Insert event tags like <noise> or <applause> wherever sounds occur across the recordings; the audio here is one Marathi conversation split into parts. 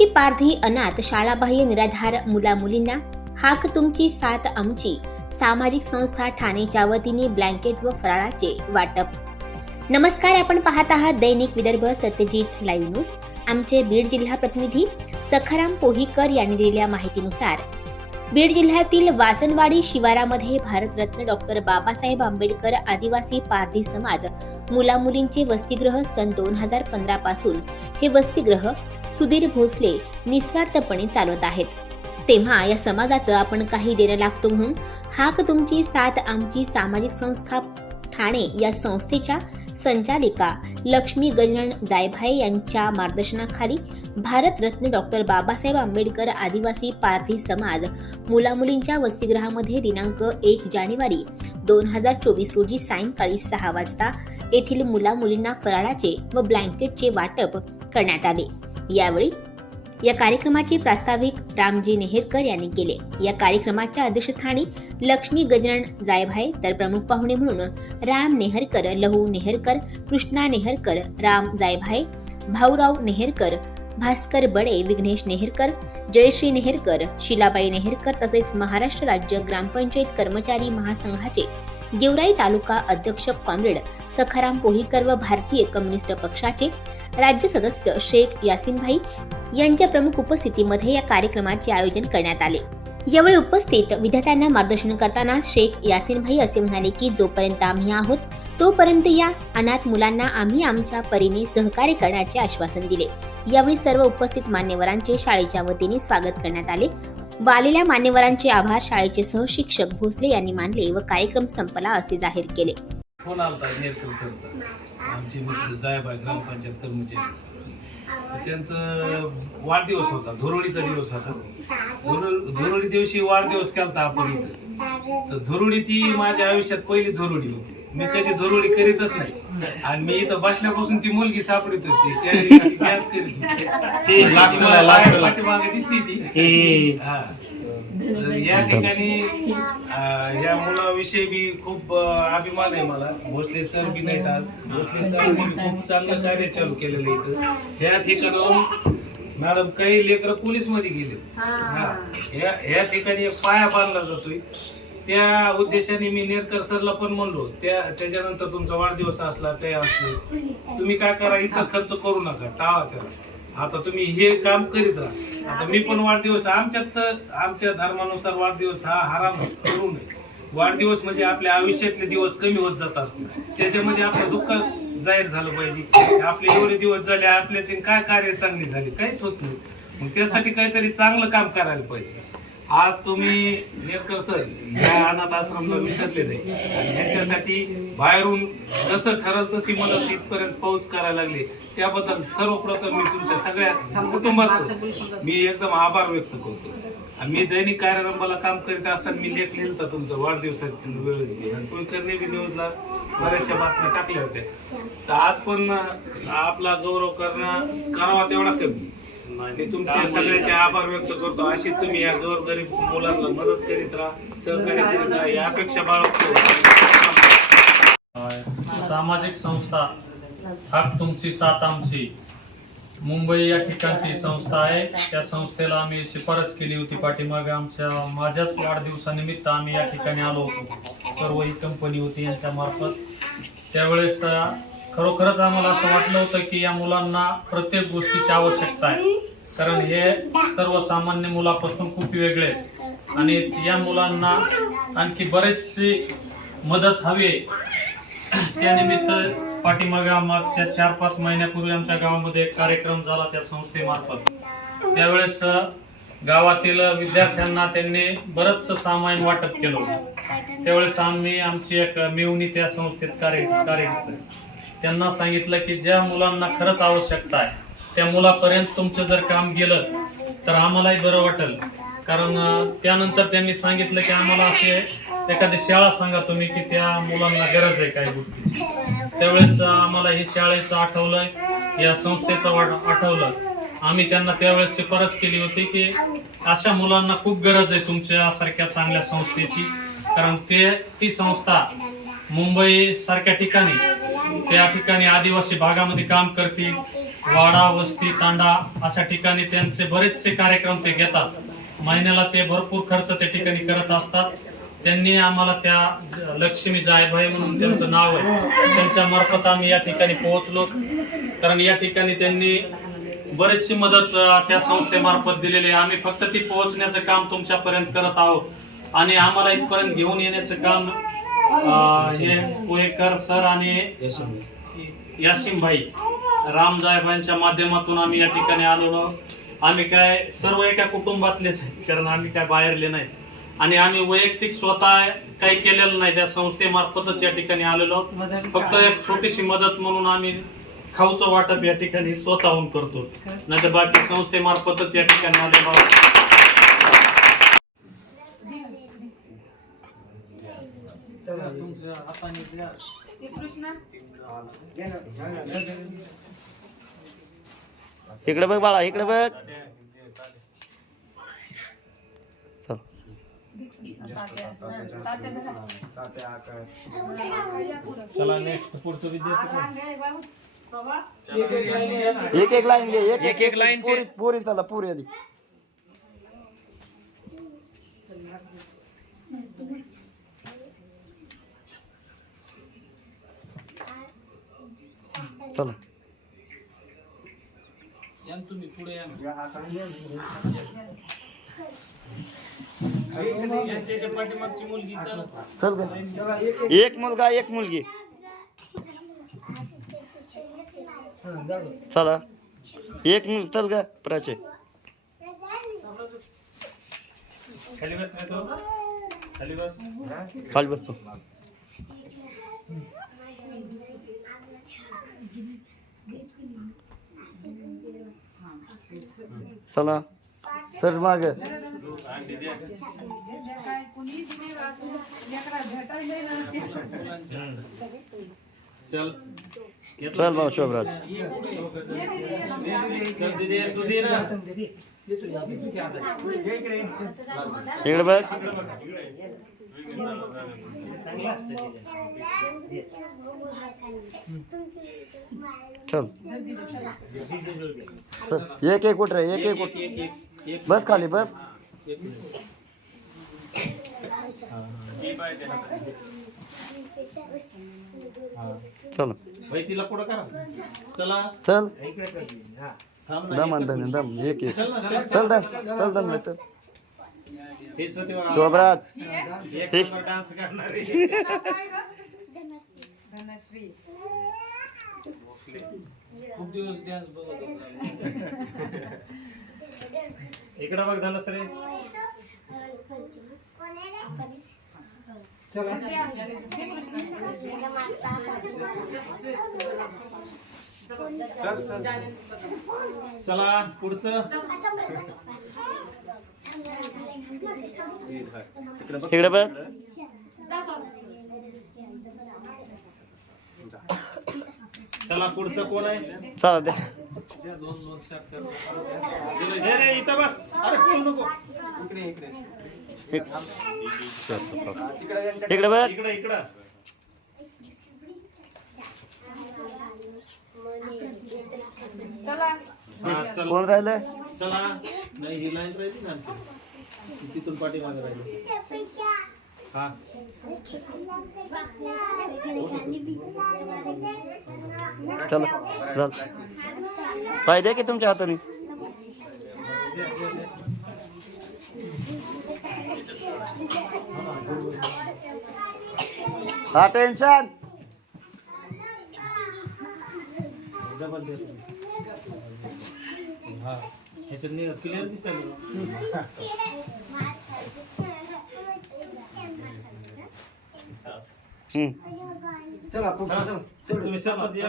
आदिवासी पारधी अनाथ शाळाबाह्य निराधार मुला मुलींना हाक तुमची साथ आमची. सामाजिक संस्था ठाणेच्या वतीने ब्लँकेट व फराळाचे वाटप. नमस्कार आपण पाहत आहात दैनिक विदर्भ सत्यजित लाईव्ह न्यूज. आमचे बीड जिल्हा प्रतिनिधी सखाराम पोहीकर यांनी दिलेल्या माहितीनुसार बीड जिल्ह्यातील वासनवाडी शिवारामध्ये भारतरत्न डॉक्टर बाबासाहेब आंबेडकर आदिवासी पारधी समाज मुलामुलींचे वसतिगृह सन दोन हजार पंधरा पासून हे वसतिगृह सुधीर भोसले निस्वार्थपणे चालवत आहेत. तेव्हा या समाजाचं आपण काही देणं लागतो म्हणून हाक तुमची साथ आमची सामाजिक संस्था ठाणे या संस्थेच्या संचालिका लक्ष्मी गजनन जायभाये यांच्या मार्गदर्शनाखाली भारतरत्न डॉक्टर बाबासाहेब आंबेडकर आदिवासी पारधी समाज मुलामुलींच्या वसतिगृहामध्ये दिनांक एक जानेवारी दोन हजार चोवीस रोजी सायंकाळी सहा वाजता येथील मुलामुलींना फराळाचे व ब्लँकेटचे वाटप करण्यात आले. यावेळी या कार्यक्रमाचे प्रास्ताविक रामजी नेहरकर यांनी केले. या कार्यक्रमाच्या अध्यक्षस्थानी लक्ष्मी गजरण जायभाय तर प्रमुख पाहुणे म्हणून राम नेहरकर लहू नेहरकर कृष्णा नेहरकर राम जायभाई भाऊराव नेहरकर भास्कर बडे विघ्नेश नेहरकर जयश्री नेहरकर शिलाबाई नेहरकर तसेच महाराष्ट्र राज्य ग्रामपंचायत कर्मचारी महासंघाचे गेवराई तालुका अध्यक्ष कॉम्रेड सखाराम पोहीकर व भारतीय कम्युनिस्ट पक्षाचे राज्य सदस्य शेख यासिनभाई यांच्या प्रमुख उपस्थितीमध्ये या कार्यक्रमाचे आयोजन करण्यात आले. यावेळी उपस्थित विद्यार्थ्यांना मार्गदर्शन करताना शेख यासिनभाई असे म्हणाले की जोपर्यंत आम्ही आहोत तोपर्यंत या अनाथ मुलांना आम्ही आमच्या परीने सहकार्य करण्याचे आश्वासन दिले. यावेळी सर्व उपस्थित मान्यवरांचे शाळेच्या वतीने स्वागत करण्यात आले. वालीला मान्यवरांचे आभार. शाळेचे सहशिक्षक भोसले यांनी मानले व कार्यक्रम संपला असे जाहीर केले. फोन आलता आमचे मित्र जायबाई ग्रामपंचायत कर्मचारी. त्यांचं वाढदिवस होता धुरोळीचा दिवस होता. धुरोळी दिवशी वाढदिवस केलता आपण इथं. तर धुरोळी ती माझ्या आयुष्यात पहिली धुरोळी होती. मी कधी धुरोडी करीतच नाही. आणि मी इथं बसल्यापासून ती मुलगी सापडत होती. गॅस <laughs> करीत पाठीमागे दिसली ती. हा. या ठिकाणी या मुलाविषयी बी खूप अभिमान आहे मला. भोसले सर बी नाहीत आज. भोसले सर खूप चांगलं कार्य चालू केलेलं इथं. ह्या ठिकाणाहून मॅडम काही लेकर पोलीसमध्ये गेले हा. या या ठिकाणी एक पाया बांधला जातोय. त्या उद्देशाने मी नेरकर सरला पण म्हणलो त्या त्याच्यानंतर तुमचा वाढदिवस असला काही असले तुम्ही काय करा इथं खर्च करू नका टाळा त्याला. आता तुम्ही हे काम करीत राहा. आता मी पण वाढदिवस आमच्यात तर आमच्या धर्मानुसार वाढदिवस हा हराम करू नये. वाढदिवस म्हणजे आपल्या आयुष्यातले दिवस कमी होत जात असतील. त्याच्यामध्ये आपलं दुःख जाहीर झालं पाहिजे. आपले एवढे दिवस झाले आपल्याचे काय कार्य चांगले झाले काहीच होत नाही. मग त्यासाठी काहीतरी चांगलं काम करायला पाहिजे. आज तुम्ही नेरकर सर या अनाथ आश्रमला विसरले नाही. आणि ह्याच्यासाठी बाहेरून जसं ठरल तशी मदत तिथपर्यंत पोहोच करायला लागली. त्याबद्दल सर्वप्रथम मी तुमच्या सगळ्या कुटुंबाचं मी एकदम आभार व्यक्त करतो. आणि मी दैनिक कार्यारंभाला काम करीत असताना मी लेख लिहिलता तुमचं वाढदिवसातील वेळ आणि कुलकर्णी बी न्यूजला बऱ्याचशा बातम्या टाकल्या होत्या. तर आज पण आपला गौरव करणं करावा तेवढा कमी. मी तुमचे सगळ्याचे आभार व्यक्त करतो. अशी तुम्ही या गरीब मुलांना मदत करीत राहा सहकार्य करीत राहा या अपेक्षा बाळगतो. सामाजिक संस्था हाक तुमची साथ आमची. मुंबई या ठिकाणची संस्था आहे. त्या संस्थेला आम्ही शिफारस केली होती पाठीमागे. आमच्या माझ्याच वाढदिवसानिमित्त आम्ही या ठिकाणी आलो होतो. सर्व ही कंपनी होती यांच्या मार्फत. त्यावेळेस खरोखरच आम्हाला असं वाटलं होतं की या मुलांना प्रत्येक गोष्टीची आवश्यकता आहे. कारण हे सर्वसामान्य मुलापासून खूप वेगळे आहेत. आणि या मुलांना आणखी बरेचशी मदत हवी आहे. त्यानिमित्त पाठीमागा मागच्या चार पाच महिन्यापूर्वी आमच्या गावामध्ये एक कार्यक्रम झाला त्या संस्थेमार्फत. त्यावेळेस गावातील विद्यार्थ्यांना त्यांनी बरंचसं सामायन वाटप केलं. त्यावेळेस आम्ही आमची एक मिळवणी त्या संस्थेत कार्य कार्य त्यांना सांगितलं की ज्या मुलांना खरंच आवश्यकता आहे त्या मुलापर्यंत तुमचं जर काम गेलं तर आम्हालाही बरं वाटेल. कारण त्यानंतर त्यांनी सांगितलं की आम्हाला असे एखादी शाळा सांगा तुम्ही की त्या मुलांना गरज आहे काही गोष्टीची. त्यावेळेस आम्हाला ही शाळेचं आठवलं या संस्थेचं वाट- आठवलं. आम्ही त्यांना त्यावेळेस शिफारस केली होती की अशा मुलांना खूप गरज आहे तुमच्या चांगल्या संस्थेची. कारण ते ती संस्था मुंबई सारख्या ठिकाणी त्या ठिकाणी आदिवासी भागामध्ये काम करतील. वाडा वस्ती तांडा अशा ठिकाणी त्यांचे बरेचसे कार्यक्रम ते घेतात. महिन्याला ते भरपूर खर्च त्या ठिकाणी करत असतात. त्यांनी आम्हाला त्या लक्ष्मी जायभाई म्हणून त्यांचं नाव आहे. त्यांच्या मार्फत आम्ही या ठिकाणी पोहोचलो. कारण या ठिकाणी त्यांनी बरीचशी मदत त्या संस्थेमार्फत दिलेली आहे. आम्ही फक्त ती पोहोचण्याचं काम तुमच्यापर्यंत करत आहोत. आणि आम्हाला इथपर्यंत घेऊन येण्याचं काम हे पुयेकर सर आणि यासिम भाई रामजायबाईंच्या माध्यमातून आम्ही या ठिकाणी आलेलो. आम्ही काय सर्व एका कुटुंबातलेच आहे कारण आम्ही काय बाहेरले नाही. आणि आम्ही वैयक्तिक स्वतः काही केलेलं नाही त्या संस्थेमार्फतच या ठिकाणी आलेलो. आहोत. फक्त एक छोटीशी मदत म्हणून आम्ही खाऊचं वाटप या ठिकाणी स्वतःहून करतो. नाही तर बाकी संस्थेमार्फतच या ठिकाणी आलेलो इकडे बघ बाळा इकडे बघ. चल. चला नेक्स्ट पुढचं विद्यार्थी एक एक लाईन घे एक एक एक लाईन पुरी पुरी चला पुरी आधी चला या ना तुम्ही पुढे या ना. या त्याच्या पाठीमागची मुलगी चला. चल ग. एक मुलगा एक मुलगी. चला. एक मुल चल ग प्राचे. खाली बस नाही तो. खाली बस. खाली बसतो चला सर माग चल चल भाऊ शोभराज चल दीदी तू दे ना इकडे बघ चल। चल एक एक उठ रे एक एक उठ। एक एक एक बस खाली बस एक मिनिट. ही बाय दे ना. चल। बाई तिला पुढं करा. चला. चल। थांब ना, दम एकच अंदर दम एक एक चल ना चल. चल दम चल दम चल हेच होते बघा. शोभराज एक नंबर डान्स करणार. खूप दिवस डान्स बघत होतो. इकडं बघ धनश्री चला पुढचं इकडे बघ. इकडे बघ. चला पुढचं कोण आहे? चला दे. हे रे इथं बघ अरे बोलू नको? इकडे इकडे. इक- इकडे बघ. इकडे इकडं. हा चल. कोण राहिलंय. चला. नाही ही लाईन राहिली ना आमची. तिथून पाठीमागे राहिली. हा. चला चल दे की तुमच्या हाताने. हा टेन्शन डबल दे हा. ह्याच्यात क्लिअर दिसायला हम्म. तुम्ही सरपंच या.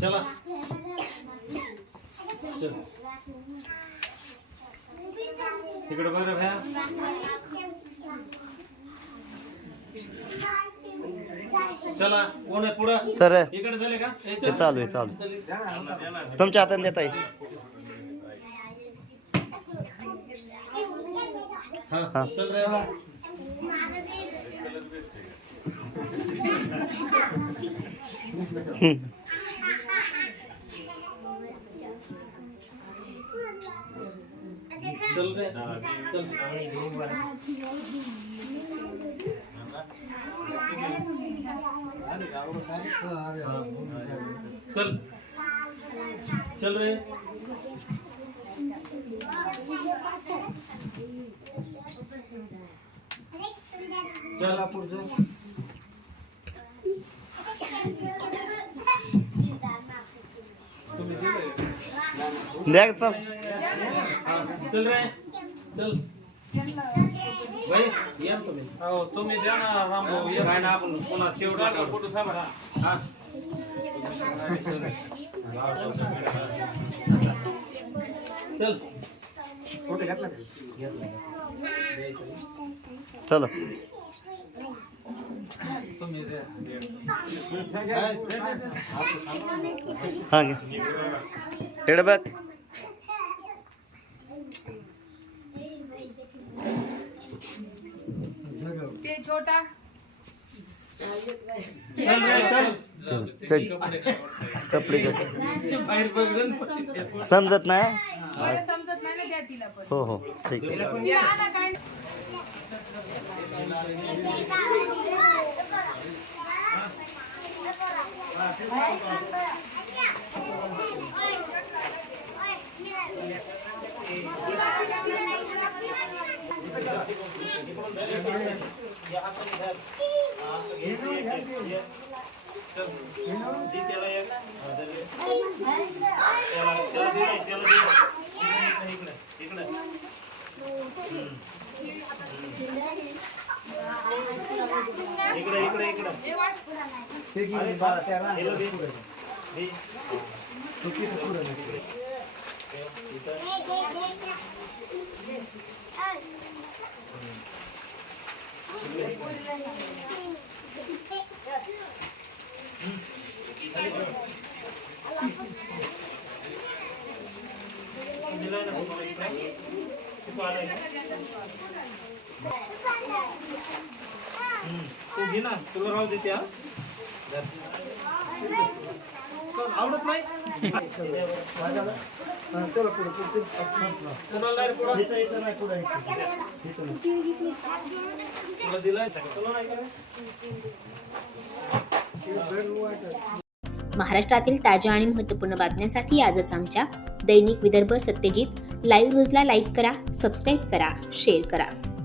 चला. चल. इकडे बघ रे भैया. चला कोण आहे पुढं? सर इकडे झाले का? हे हे चल. आहे चालू. तुमच्या हाताने देता येईल हा चल रे. चल रे. चल. चल. चल. रे. चल पुढचं. चल. हा, चल रे. चल. बाई या तुम्ही. हो तुम्ही द्या ना रामभाऊ या. काय ना आपण पुन्हा शेवटा फोटो थांबा. हा. चल. फोटो घातला चलो. हा घे. इकडे बघ छोटा. चल रे चल. चल कपडे. बाहेर बघ. समजत नाही? समजत नाही ना द्या तिला पण. हो हो. ठीक आहे. तिला आणा काय नाही. हे वाट तू घे ना तुला राहू देते हा चल, आवडत नाही नाही रे पुढं? तुला दिलाय रे? महाराष्ट्रातील ताज्या आणि महत्त्वपूर्ण बातम्यांसाठी आजच आमच्या दैनिक विदर्भ सत्यजित. लाईव्ह न्यूजला लाईक करा सबस्क्राईब करा शेअर करा.